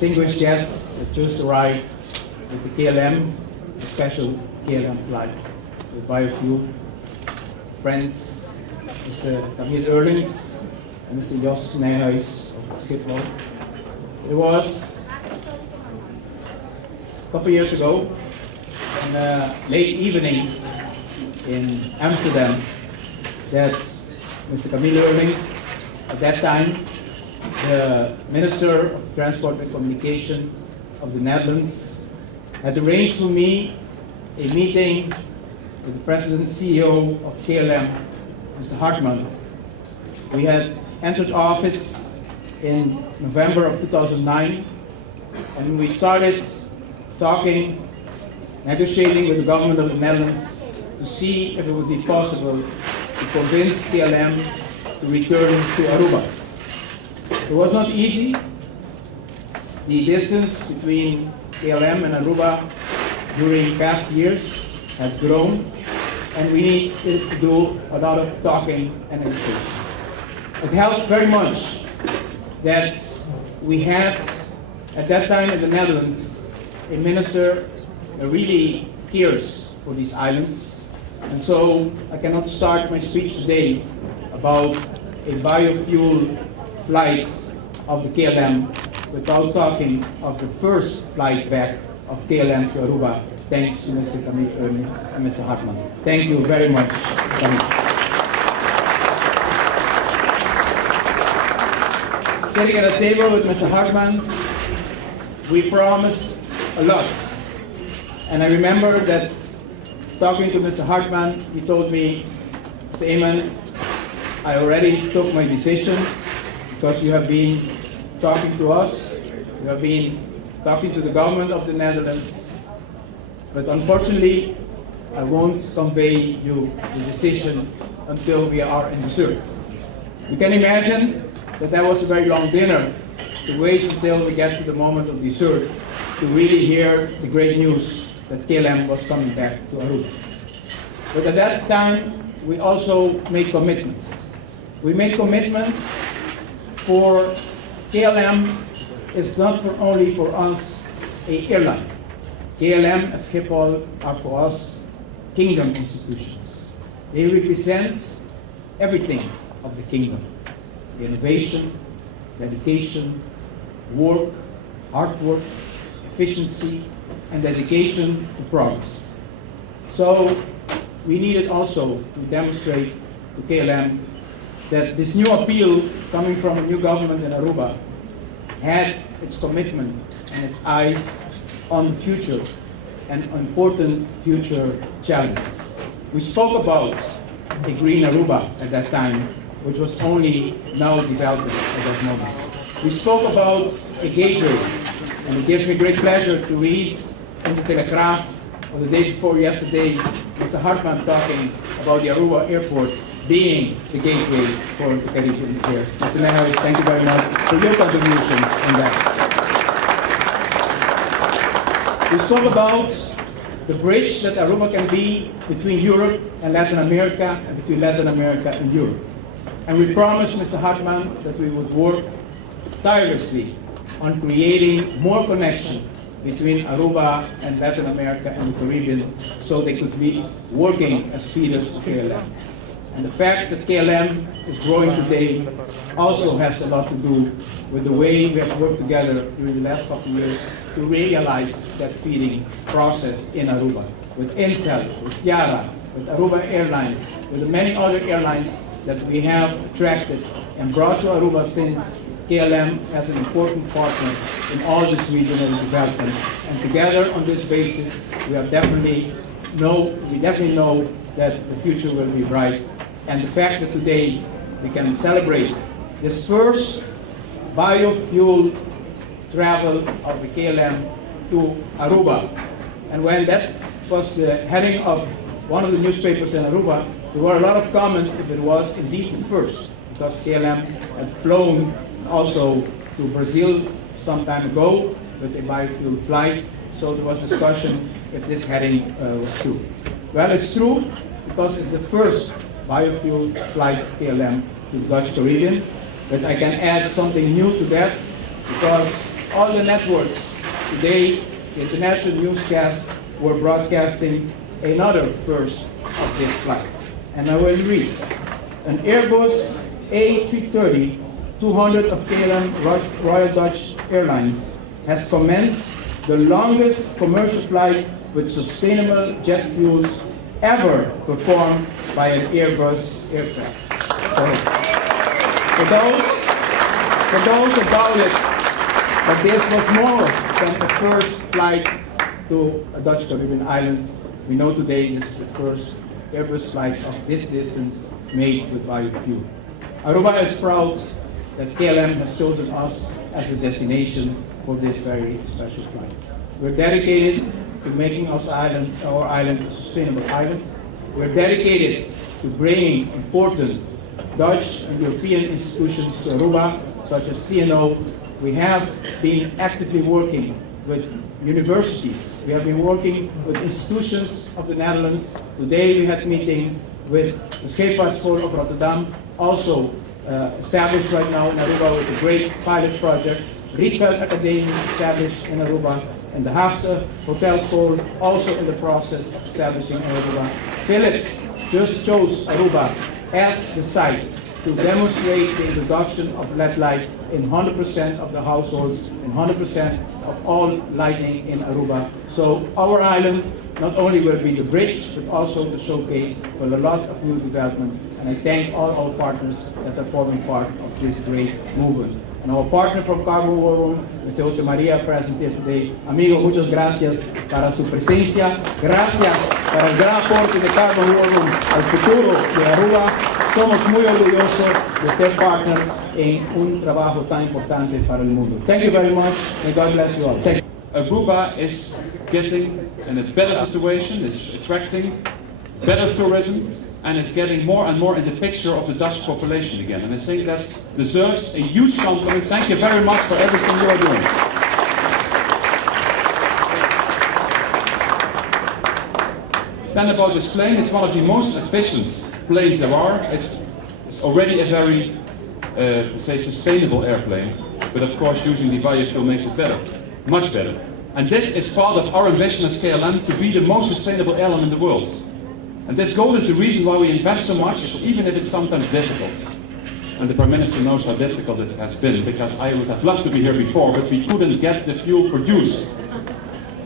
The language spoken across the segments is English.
distinguished guests that just arrived with the KLM, the special KLM flight with biofuel, friends, Mr. Camille Eurlings and Mr. Jos Nijhuis of Schiphol. It was a couple years ago, in a late evening in Amsterdam, that Mr. Camille Eurlings, at that time the Minister of Transport and Communication of the Netherlands, had arranged for me a meeting with the President and CEO of KLM, Mr. Hartman. We had entered office in November of 2009, and we started talking, negotiating with the government of the Netherlands to see if it would be possible to convince KLM to return to Aruba. It was not easy. The distance between KLM and Aruba during past years had grown, and we needed to do a lot of talking and negotiation. It helped very much that we had, at that time in the Netherlands, a minister that really cares for these islands. And so I cannot start my speech today about a biofuel flight of the KLM without talking of the first flight back of KLM to Aruba, thanks to Mr. Camille Eurlings and Mr. Hartman. Thank you very much. Sitting at a table with Mr. Hartman, we promised a lot. And I remember that talking to Mr. Hartman, he told me, Mr. Eamon, I already took my decision because you have been talking to us, you have been talking to the government of the Netherlands, but unfortunately, I won't convey you the decision until we are in dessert. You can imagine that was a very long dinner to wait until we get to the moment of dessert to really hear the great news that KLM was coming back to Aruba. But at that time, we also made commitments. We made commitments for KLM is not only for us a airline. KLM and Schiphol are for us kingdom institutions. They represent everything of the kingdom. The innovation, dedication, work, hard work, efficiency, and dedication to progress. So we needed also to demonstrate to KLM that this new appeal coming from a new government in Aruba had its commitment and its eyes on the future and important future challenges. We spoke about a green Aruba at that time, which was only now developing at that moment. We spoke about a gateway, and it gives me great pleasure to read in the Telegraaf of the day before yesterday, Mr. Hartman talking about the Aruba airport being the gateway for the Caribbean here. Mr. Nijhuis, thank you very much for your contribution in that. We spoke about the bridge that Aruba can be between Europe and Latin America, and between Latin America and Europe. And we promised Mr. Hartman that we would work tirelessly on creating more connection between Aruba and Latin America and the Caribbean so they could be working as feeders to KLM. And the fact that KLM is growing today also has a lot to do with the way we have worked together during the last couple of years to realize that feeding process in Aruba. With Incel, with Tiara, with Aruba Airlines, with the many other airlines that we have attracted and brought to Aruba since KLM as an important partner in all this regional development. And together on this basis, we definitely know that the future will be bright. And the fact that today we can celebrate this first biofuel travel of the KLM to Aruba. And when that was the heading of one of the newspapers in Aruba, there were a lot of comments if it was indeed the first, because KLM had flown also to Brazil some time ago with a biofuel flight, so there was discussion if this heading was true. Well, it's true because it's the first biofuel flight KLM to the Dutch Caribbean, but I can add something new to that because all the networks today, the international newscasts were broadcasting another first of this flight. And I will read. An Airbus A330-200 of KLM Royal Dutch Airlines has commenced the longest commercial flight with sustainable jet fuels ever performed by an Airbus aircraft. So, for those who doubted that this was more than the first flight to a Dutch Caribbean island, we know today this is the first Airbus flight of this distance made with biofuel. Aruba is proud that KLM has chosen us as the destination for this very special flight. We're dedicated to making our island a sustainable island. We're dedicated to bringing important Dutch and European institutions to Aruba, such as TNO. We have been actively working with universities. We have been working with institutions of the Netherlands. Today we had a meeting with the Scheepvaartschool of Rotterdam, also established right now in Aruba with a great pilot project. Rietveld Academy established in Aruba, and the Haagse Hotel School also in the process of establishing in Aruba. Philips just chose Aruba as the site to demonstrate the introduction of LED light in 100% of the households, in 100% of all lighting in Aruba. So our island not only will be the bridge, but also the showcase for a lot of new development. And I thank all our partners that are forming part of this great movement. And our partner from Cargo War Room, Mr. Jose Maria, present here today. Amigo, muchas gracias para su presencia. Gracias para el gran aporte de Cargo War Room al futuro de Aruba. Somos muy orgullosos de ser partner en un trabajo tan importante para el mundo. Thank you very much, and God bless you all. Thank you. Aruba is getting in a better situation, it's attracting better tourism, and it's getting more and more in the picture of the Dutch population again. And I think that deserves a huge compliment. Thank you very much for everything you are doing. Then about this plane, it's one of the most efficient planes there are. It's already a very, say, sustainable airplane. But of course, using the biofuel makes it better, much better. And this is part of our ambition as KLM to be the most sustainable airline in the world. And this goal is the reason why we invest so much, even if it's sometimes difficult. And the Prime Minister knows how difficult it has been, because I would have loved to be here before, but we couldn't get the fuel produced.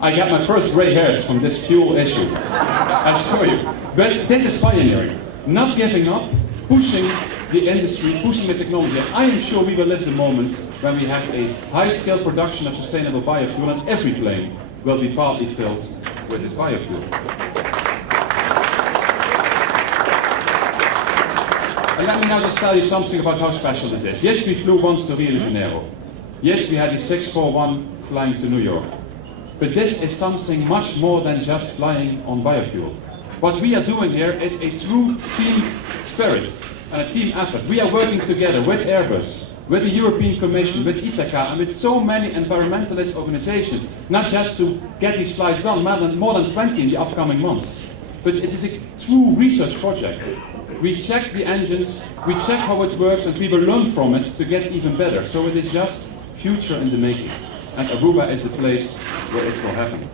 I got my first grey hairs from this fuel issue, I assure you. But this is pioneering, not giving up, pushing the industry, pushing the technology. And I am sure we will live the moment when we have a high-scale production of sustainable biofuel, and every plane will be partly filled with this biofuel. And let me now just tell you something about how special this is. Yes, we flew once to Rio de Janeiro. Yes, we had the 641 flying to New York. But this is something much more than just flying on biofuel. What we are doing here is a true team spirit and a team effort. We are working together with Airbus, with the European Commission, with Ithaca, and with so many environmentalist organizations, not just to get these flights done, more than 20 in the upcoming months. But it is a true research project. We check the engines, we check how it works, and we will learn from it to get even better. So it is just future in the making. And Aruba is the place where it will happen.